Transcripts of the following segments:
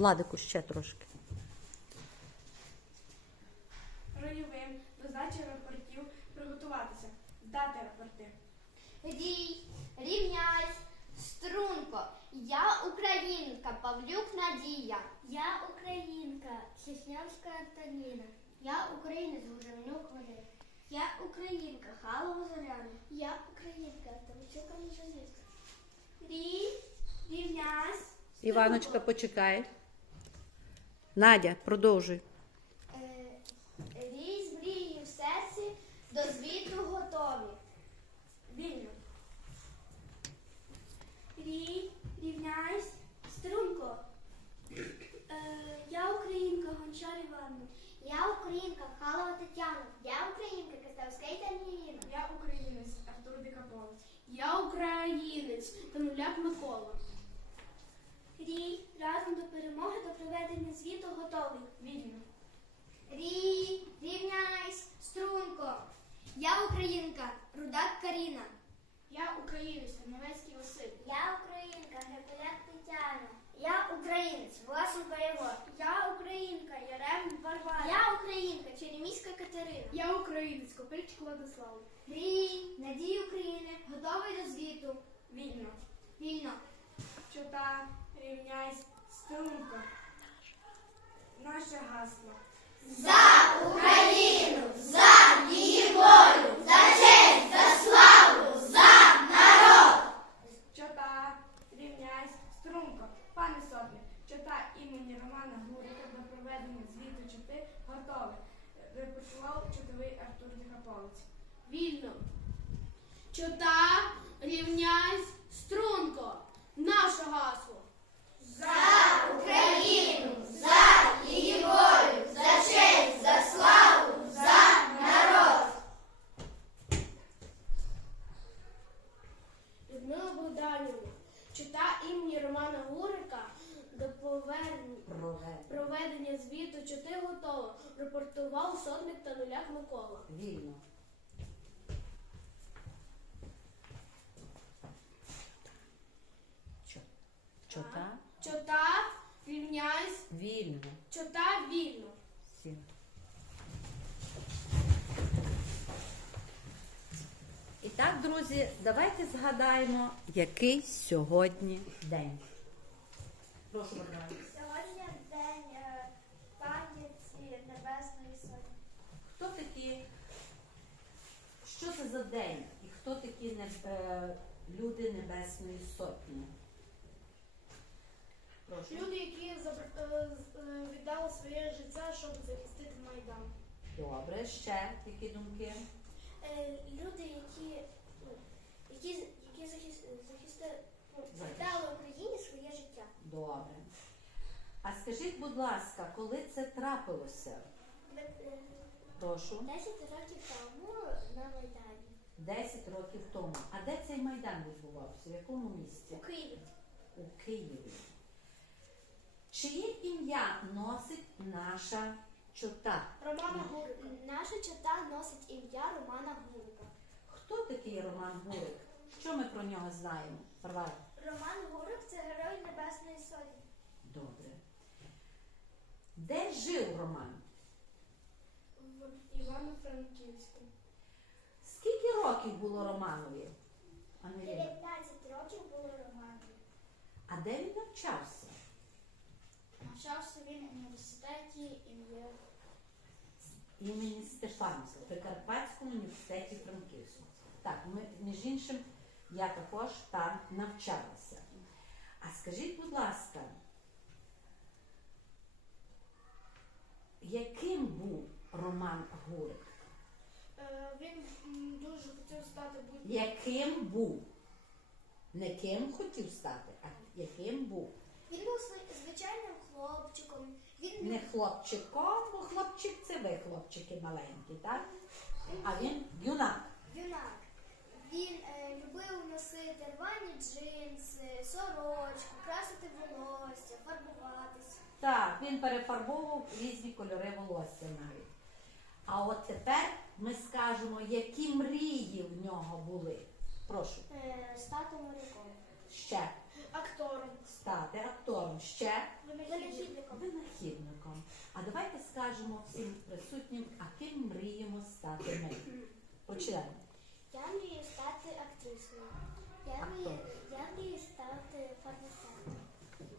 Владику ще трошки. Ройовим до здачі рапортів приготуватися. Здати рапорти. Рій, рівняйсь, струнко. Я українка, Павлюк Надія. Я українка, Чеснявська Антоніна. Я українець Гужевнюк Вадим. Я українка, Халова Зоряна. Я українка, Тамчука Міжанівська. Рій, рівнясь. Іваночка, почекай. Надя, продовжуй. Е, Рій з мрією в серці, до звіту готові. Вільно. Рій, рівняйсь. Струнко. Е, Я українка, Гончар Іванна. Я українка, Халова Тетяна. Я українка, Костовська Ніна. Я українець Артур Дикаполець. Я українець Тануляк Микола. Рій, разом до перемоги до проведення звіту готовий. Вільно. Рій, рівняйсь, струнко. Я українка, Рудак Каріна. Я українець Терновецький Василь. Я українка, Грекуляк Тетяна. Я українець, Власенко Єгор. Я українка, Ярем Варвара. Я українка, Череміська Катерина. Я українець Копильчик Владислав. Рій, надій України, готовий до звіту. Вільно. Вільно. Чота, рівняйсь, струнко. Наше гасло. За Україну, за її волю, за честь, за славу, за народ. Чота, рівняйсь, струнко. Пане сотник, чота імені Романа Гурика до проведення звіту чоти готове. Репортував чотовий Артур Дихаполець. Вільно. Чота, рівняйсь, струнко. Наше гасло. За Україну, за її волю, за честь, за славу, за народ. Людмила Богданівна. Чота імені Романа Гурика до повернення. Проведення звіту чоти готово. Рапортував сотник та нуляк Микола. Вільно. Чота? Чота, рівняйсь, Вільно. чота вільно. Сім. І так, друзі, давайте згадаємо, який сьогодні день. Прошу, Богдана. Сьогодні день е, пам'яті Небесної Сотні. Хто такі? Що це за день? І хто такі е, люди Небесної Сотні? Прошу. Люди, які е, е, віддали своє життя, щоб захистити Майдан. Добре, ще які думки? Е, Люди, які, ну, які, які захистили, ну, віддали Україні своє життя. Добре. А скажіть, будь ласка, коли це трапилося? Прошу. 10 років тому на Майдані. 10 років тому. А де цей майдан відбувався? В якому місці? У Києві. У Києві. Чиє ім'я носить наша чота? Романа Гурика. Наша чита носить ім'я Романа Гурика. Хто такий Роман Гурик? Що ми про нього знаємо? Варвара? Роман Гурик це герой Небесної Сотні. Добре. Де жив Роман? В Івано-Франківську. Скільки років було Романові? 19 років було Романові. А де він навчався? Університеті ім'я імені Стефанського, Прикарпатському університеті Франківську. Так, ми, між іншим, я також там навчалася. А скажіть, будь ласка, яким був Роман Гурик? Е, Він дуже хотів стати будь Яким був? Не ким хотів стати, а яким був. Він був зви- звичайним хлопчиком. Він Не хлопчиком, бо хлопчик це ви, хлопчики маленькі, так? А він юнак. юнак. Він е, любив носити рвані джинси, сорочку, красити волосся, фарбуватися. Так, він перефарбовував різні кольори волосся навіть. А от тепер ми скажемо, які мрії в нього були. Прошу, Е, стати моряком. ще актором. стати актором, ще Винахідником. винахідником. А давайте скажемо всім присутнім, а ким мріємо стати ми. Почнемо. Я мрію стати актрисою. Я мрію, я мрію стати фармацевтом.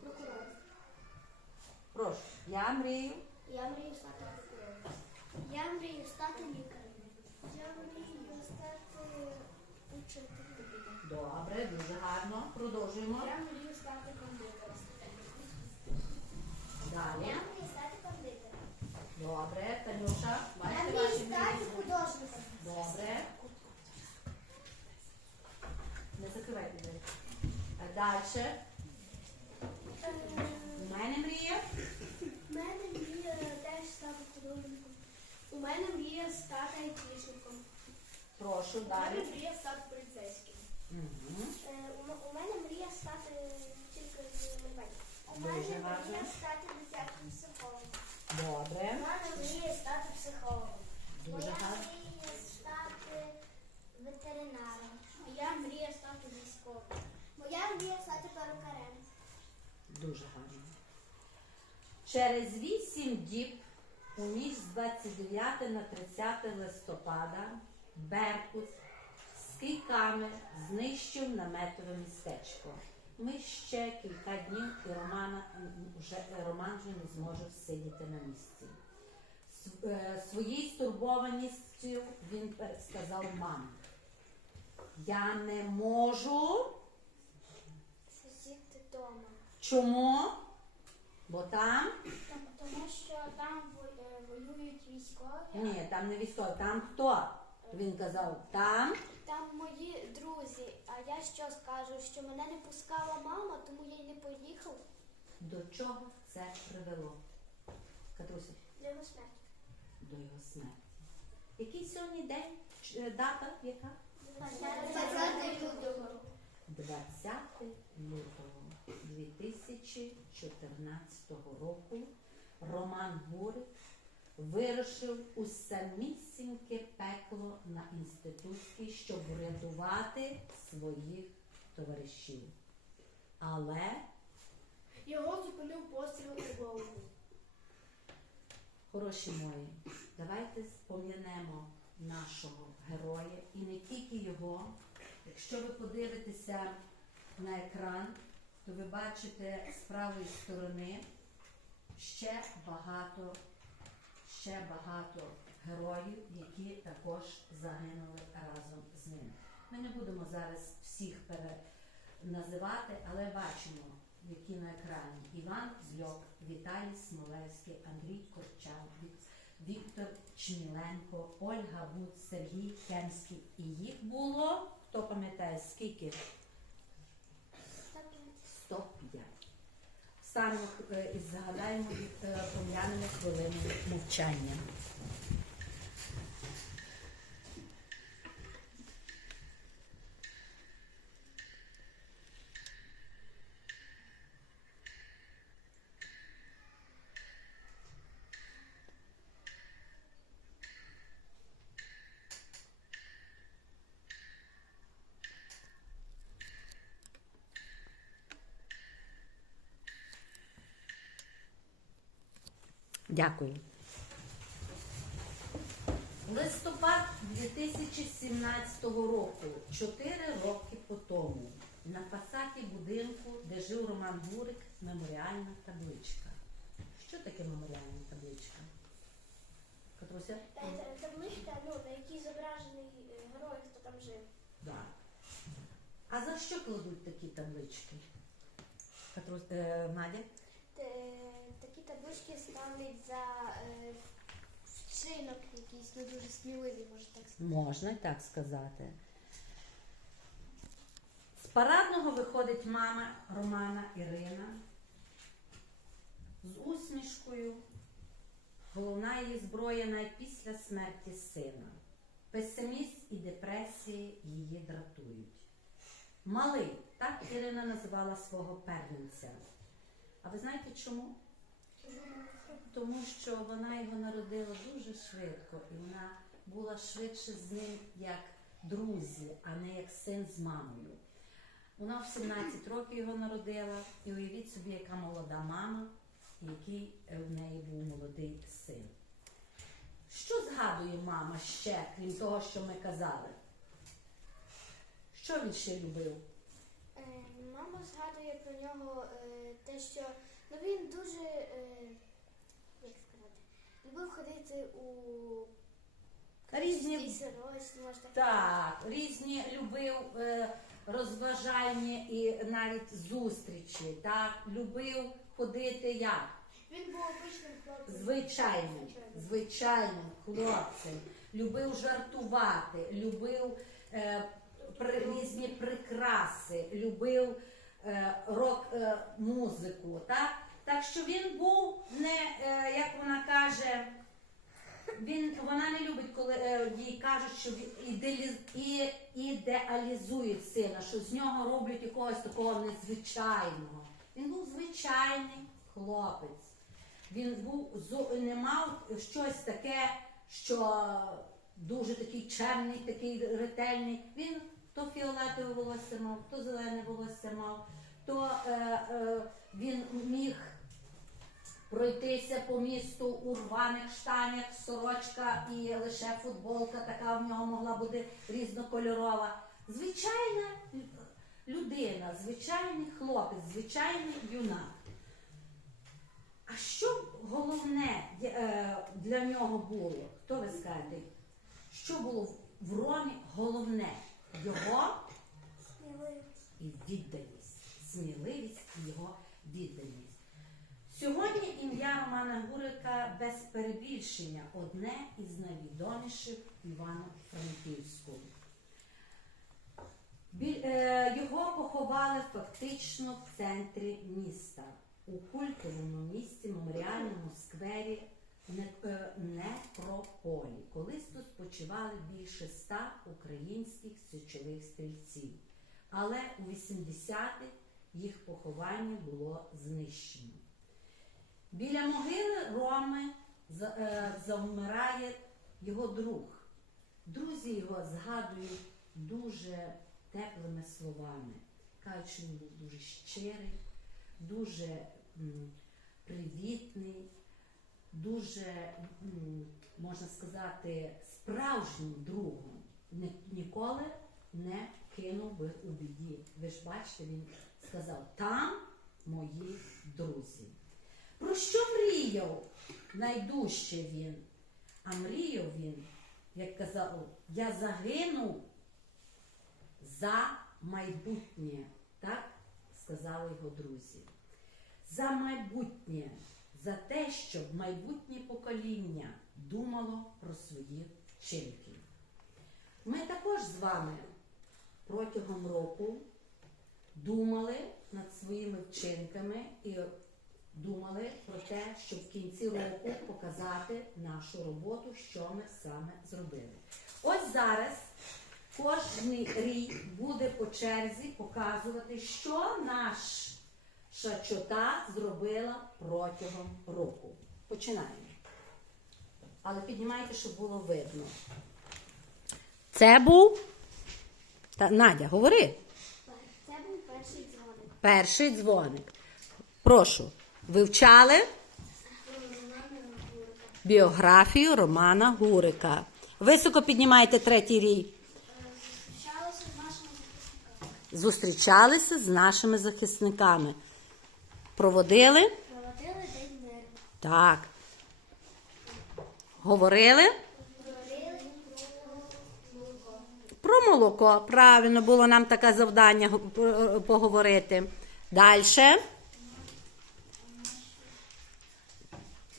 Прокурором. Прошу, я мрію. Я мрію стати прокурором. Я мрію стати лікарем. Я мрію стати учителем. Добре, дуже гарно. Продовжуємо. Я мрію стати кондитером. Далі. Я мрію стати кондитером. Добре, Танюша, Я бачите мрію ваші стати мрії? художником. Добре. Не закривайте двері. Далі. У мене мрія. У мене мрія теж стати художником. У мене мрія стати айтішником. Прошу У мене далі. мрія стати Е, У мене мрія стати тільки з малювання. У Дуже мене гарно. мрія стати дитячим психологом. У Добре. мене мрія стати психологом. Дуже Моя гарно. мрія стати ветеринаром. Моя мрія стати військовим. Моя мрія стати перукарем. Дуже гарно. Через вісім діб у ніч з 29 на 30 листопада Беркут з кийками знищив наметове містечко. Ми ще кілька днів і Романа вже Роман вже не зможе всидіти на місці. Е, Своєю стурбованістю він сказав мамі. Я не можу. Сидіти вдома. Чому? Бо там Тому що там е, воюють військові. ні, там не військові, там хто? Він казав, там Там мої друзі, а я що скажу, що мене не пускала мама, тому я й не поїхав до чого це привело? Катруся, для його смерті. до його смерті. Який сьогодні день? Е, Дата яка? 20 лютого. 20 лютого 2014 року Роман Гурик вирушив у самісіньке пекло на інститутській, щоб врятувати своїх товаришів. Але Його зупинив постріл у голову. Хороші мої, давайте спом'янемо нашого героя і не тільки його. Якщо ви подивитеся на екран, то ви бачите з правої сторони ще багато, ще багато героїв, які також загинули разом з ним. Ми не будемо зараз всіх називати, але бачимо, які на екрані Іван Зльок, Віталій Смолевський, Андрій Корчал, Вік- Віктор Чміленко, Ольга Буд, Сергій Кемський. І їх було, хто пам'ятає, скільки? 105. Саме і згадаємо їх е, пом'яними хвилинами мовчання. Дякую. Листопад 2017 року, 4 роки по тому, на фасаді будинку, де жив Роман Гурик, меморіальна табличка. Що таке меморіальна табличка? Катруся? Е, Табличка, ну, на якій зображений е, герой, хто там жив. Да. А за що кладуть такі таблички? Катрус... Е, Надя? Е, Такі таблички ставлять за е, вчинок якийсь не дуже сміливий, може так сказати. Можна так сказати. З парадного виходить мама Романа Ірина з усмішкою. Головна її зброя навіть після смерті сина. Песимізм і депресії її дратують. Малий, так Ірина називала свого первенця. А ви знаєте чому? Тому що вона його народила дуже швидко, і вона була швидше з ним як друзі, а не як син з мамою. Вона в 17 років його народила, і уявіть собі, яка молода мама, який е, в неї був молодий син. Що згадує мама ще, крім того, що ми казали? Що він ще любив? Мама згадує про нього е, те, що ну, він дуже, е, як сказати, любив ходити у Різні сорочці, може так. Різні любив е, розважальні і навіть зустрічі. Так, любив ходити як? Він був обичним хлопцем. Звичайним, звичайним хлопцем. Любив жартувати, любив е, при, різні прикраси, любив рок-музику. так? так що він був не, е, як вона каже, він, вона не любить, коли е, їй кажуть, що він ідеалі, і, ідеалізують сина, що з нього роблять якогось такого незвичайного. Він був звичайний хлопець. Він був не мав щось таке, що дуже такий чемний, такий ретельний. Він то фіолетове волосся мав, то зелене волосся мав, то е, е, він міг пройтися по місту у рваних штанях, сорочка і лише футболка, така в нього могла бути різнокольорова. Звичайна людина, звичайний хлопець, звичайний юнак. А що головне е, для нього було? Хто ви скажете? Що було в- в Ромі головне? Його і відданість, сміливість і його відданість. Сьогодні ім'я Романа Гурика без перебільшення одне із найвідоміших Івано-Франківську. Е, Його поховали фактично в центрі міста, у культовому місці, меморіальному сквері Не- е. Колись тут спочивали більше ста українських січових стрільців. Але у 80-х їх поховання було знищено. Біля могили Роми е, завмирає його друг. Друзі його згадують дуже теплими словами. Кажуть, що він був дуже щирий, дуже привітний, дуже, можна сказати, справжнім другом. Ні- ніколи не кинув би у біді. Ви ж бачите, він сказав, там мої друзі. Про що мріяв найдужче він? А мріяв він, як казав, я загинув за майбутнє, так сказали його друзі. За майбутнє, за те, щоб майбутнє покоління думало про свої вчинки. Ми також з вами протягом року думали над своїми вчинками і думали про те, щоб в кінці року показати нашу роботу, що ми саме зробили. Ось зараз кожний рік буде по черзі показувати, що наша чота зробила протягом року. Починаємо. Але піднімайте, щоб було видно. Це був. Та, Надя, говори. Це був перший дзвоник. Перший дзвоник. Прошу, вивчали біографію Романа Гурика. Високо піднімайте третій рій. Вчалися з нашими захисниками. Зустрічалися з нашими захисниками. Проводили? Проводили день миру. Так. Говорили? Говорили про молоко. Про молоко. Правильно, було нам таке завдання поговорити. Далі.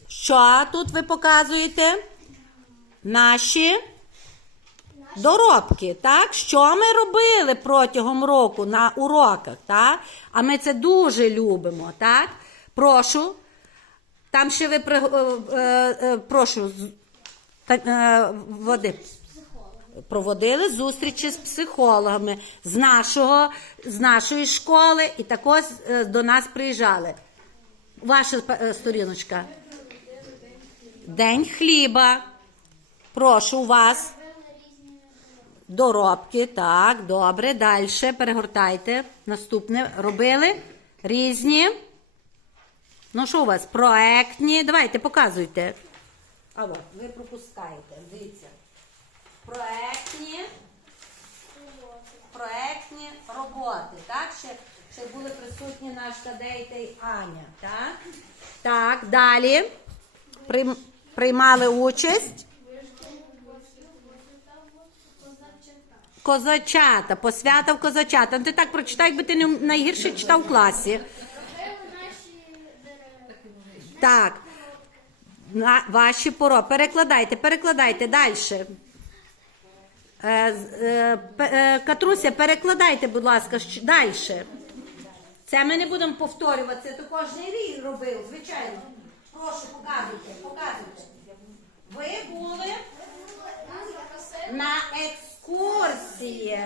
Що тут ви показуєте? наші доробки, так? Що ми робили протягом року на уроках, так? А ми це дуже любимо, так? Прошу. Там ще ви при... е, е, е, прошу води. Проводили зустрічі з психологами з нашого з нашої школи, і також до нас приїжджали. Ваша сторіночка. День хліба. Прошу вас. Доробки, так, добре. Далі перегортайте. Наступне робили різні. Ну, що у вас? Проектні. Давайте, показуйте. А от, ви пропускаєте. Дивіться. Проектні. Проектні роботи. Так? Ще, ще були присутні наш Тадей та й Аня. Так? Так, далі. Прийм- приймали участь. Козачата, посвята в козачата. Ну, Ти так прочитай, якби ти не найгірше читав в класі. Так. На, ваші поро. Перекладайте, перекладайте далі. Е, е, е, Катруся, перекладайте, будь ласка, далі. Це ми не будемо повторювати, це то кожен рік робив, звичайно. Прошу, показуйте. Ви були на екскурсії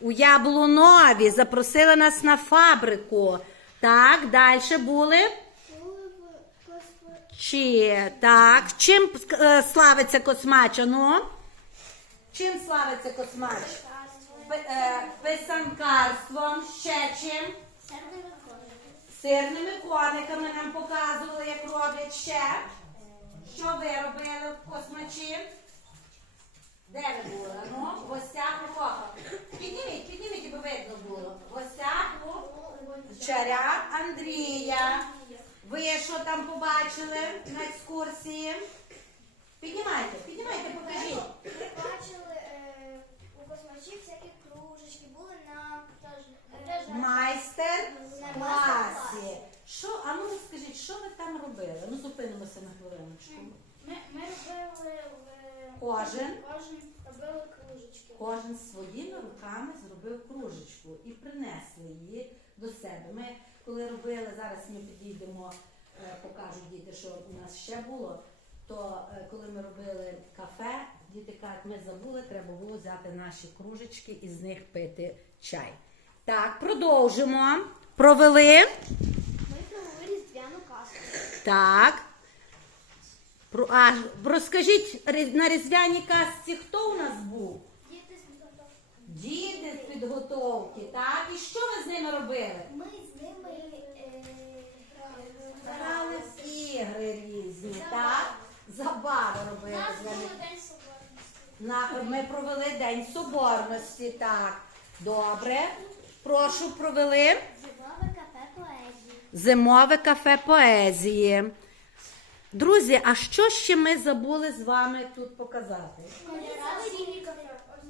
у Яблунові, запросили нас на фабрику. Так, далі були. Чи так, чим е, славиться космач? Ну? Чим славиться космач? Е, Писанкарством, ще чим? Сирними кониками нам показували, як роблять ще. Що ви робили в космачі? Де ви були? Ну, в гостях у? Підніміть, підніміть, аби видно було. В гостях у Андрія. Ви що там побачили на екскурсії? Піднімайте, піднімайте, покажіть. Ми бачили е, у космачі всякі кружечки, були на е, Майстер класі. Що, а ну скажіть, що ви там робили? Ну зупинимося на хвилиночку. Ми, ми робили в Кожен? кожен робили кружечки. Кожен своїми руками зробив кружечку і принесли її до себе. Ми коли робили, зараз ми підійдемо, е, покажуть діти, що у нас ще було. То е, коли ми робили кафе, діти кажуть, ми забули, треба було взяти наші кружечки і з них пити чай. Так, продовжимо. Провели. Ми провели різдвяну казку. Так. Про, а розкажіть на різдвяній казці, хто у нас був? Діти з підготовки. Діти з підготовки, так? І що ви з ними робили? Ми з ними е, Грали в ігри різні, так? Забави робили з ними. день. На, ми провели День Соборності, так. Добре. Прошу, провели Зимове кафе поезії. зимове кафе поезії. Друзі, а що ще ми забули з вами тут показати?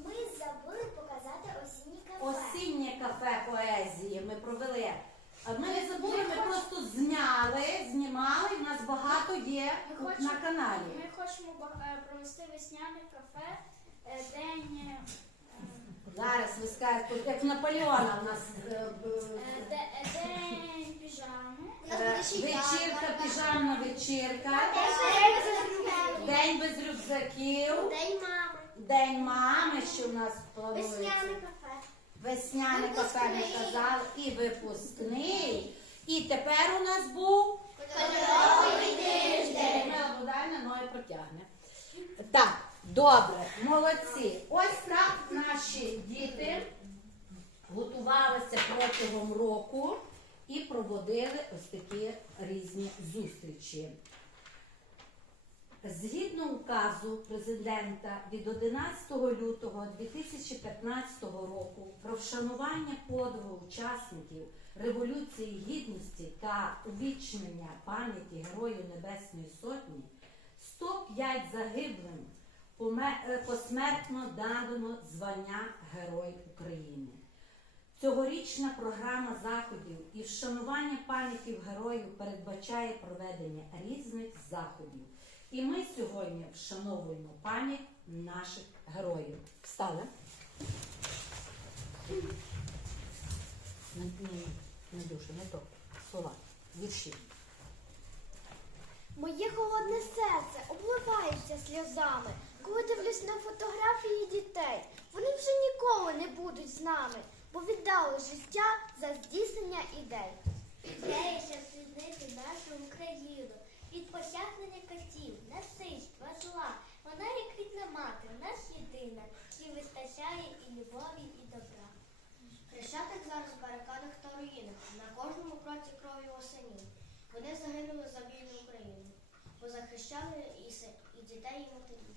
Ми забули показати осіннє кафе. Осіннє кафе поезії ми провели. Ми не забули, ми просто зняли, знімали, і в нас багато є Ми на каналі. Ми хочемо е, провести весняне кафе, е, день, е, Зараз ви скажете, як в Наполеона у нас е, е, е, де- е, день піжами. е, вечірка, піжамна день без рюкзаків, День мами. день мами, що в нас планується. Весняне кафе. Весняне кафе ми казали, і випускний. І тепер у нас був Кольоровий тиждень. Обладання ноги протягне. Так, добре, молодці. Ось так наші діти готувалися протягом року і проводили ось такі різні зустрічі. Згідно указу президента від 11 лютого 2015 року про вшанування подвигу учасників Революції Гідності та увічнення пам'яті Героїв Небесної Сотні 105 загиблим е, посмертно дано звання Герой України. Цьогорічна програма заходів і вшанування пам'ятів героїв передбачає проведення різних заходів, І ми сьогодні вшановуємо пам'ять наших героїв. Встали? Не, не, не дуже, не то. Слова, вірші. Моє холодне серце обливається сльозами, коли дивлюсь на фотографії дітей. Вони вже ніколи не будуть з нами, бо віддали життя за здійснення ідей. Ідея, щоб звільнити нашу Україну від посягнення котів, насильства, зла. Вона як рідна мати, в нас єдина, їй вистачає і любові, і добра. Хрещатик зараз в барикадах та руїнах, на кожному кроці крові осені. Вони загинули за вільну Україну, бо захищали і, і дітей, і матерів.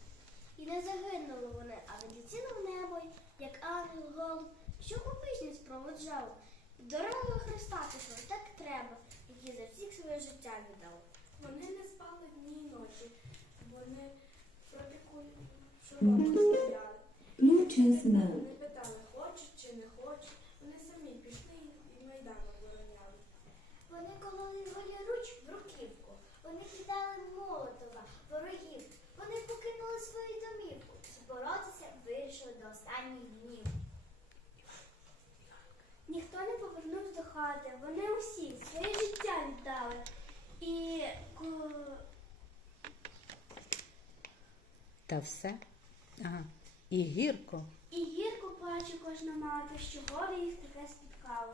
І не загинули вони, а відлетіли в небо, як ангел голуб, що попишність проводжав. Дорогою Христа пішли, так треба, який за всіх своє життя віддав. Вони не спали дні і ночі. Вони проти куль широко стріляли. Bluetooth mode. Вони питали, хочуть чи не хочуть. Вони самі пішли і Майдан обороняли. Вони кололи голіруч в руківку, кидали молотова, ворогів, вони покинули свою домівку, боротися вирішили до останніх днів. Ніхто не повернувся до хати, вони усі своє життя віддали. І Та все. Ага. І гірко. І гірко плаче кожна мати, що горе їх таке спіткало.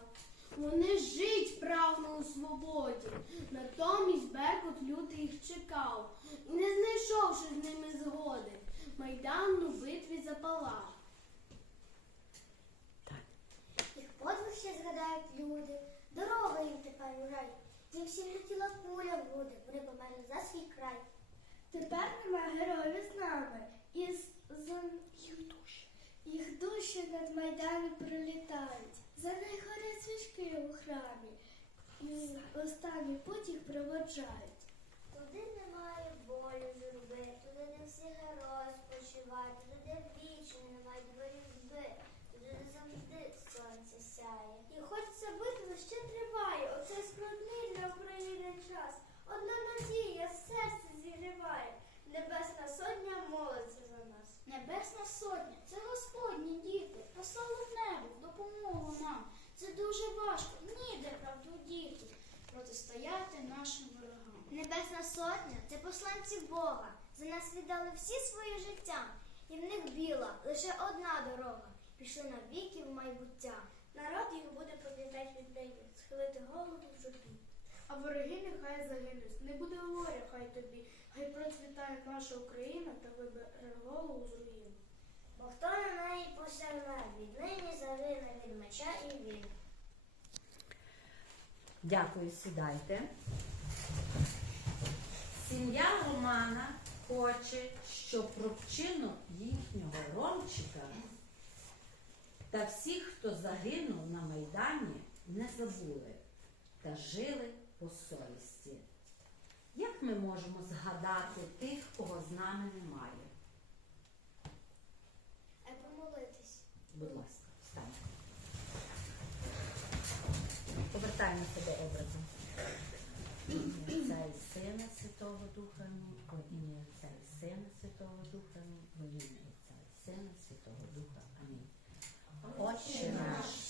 Вони жить прагнули у свободі, натомість Беркут лютий їх чекав, не знайшовши з ними згоди, майдан у битві запалав. Так. Їх подвиг ще згадають люди, дорога їм тепер у рай. Їм всім летіла куля в груди, вони померли за свій край. Тепер нема героїв з нами, і з, з... їх душі. Їх душі над майданом пролітають. За них горять свічки у храмі, і останній путь їх проводжають. Туди немає болю журби, туди не всі герої спочивають, туди де вічно немає боротьби, туди не завжди сонце сяє. І хоч ця битва ще триває, оцей складний для України час. Одна надія серце зігріває, Небесна сотня молиться за нас. Небесна сотня це Господні діти, послали в небо допомогу нам. Це дуже важко, ніде правду діти, протистояти нашим ворогам. Небесна сотня це посланці Бога. За нас віддали всі своє життя, і в них біла лише одна дорога. Пішли на віки в майбуття. Народ їх буде пам'ятати від нині, схилити голову в журбі. А вороги нехай загинуть, не буде горя, хай тобі, хай процвітає наша Україна та вибере голову з руїн. Бо хто на неї посягне, віднині загине від меча і війни. Дякую, сідайте. Сім'я Романа хоче, щоб про вчинок їхнього Ромчика та всіх, хто загинув на Майдані, не забули та жили по совісті. Як ми можемо згадати тих, кого з нами немає? А помолитись. Будь ласка, встаньте. Повертаємося до образу. Отця і Сина Святого Духа, во ім'я Отця і Сина Святого Духа, во ім'я Отця і Сина Святого Духа. Амінь. Отче наш,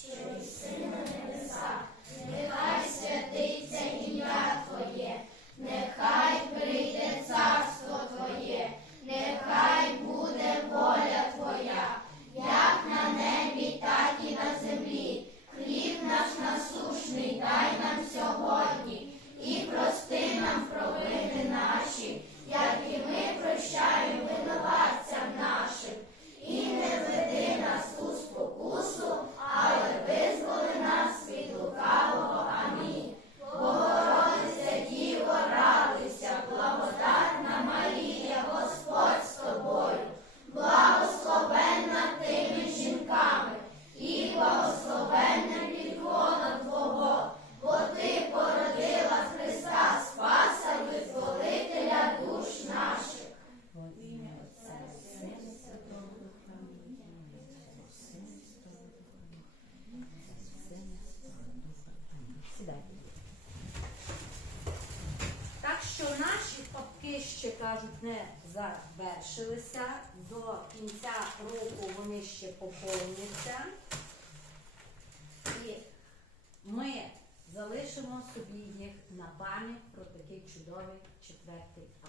чудовий четвертий А.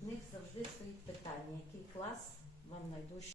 В них завжди стоїть питання, який клас вам найдужче.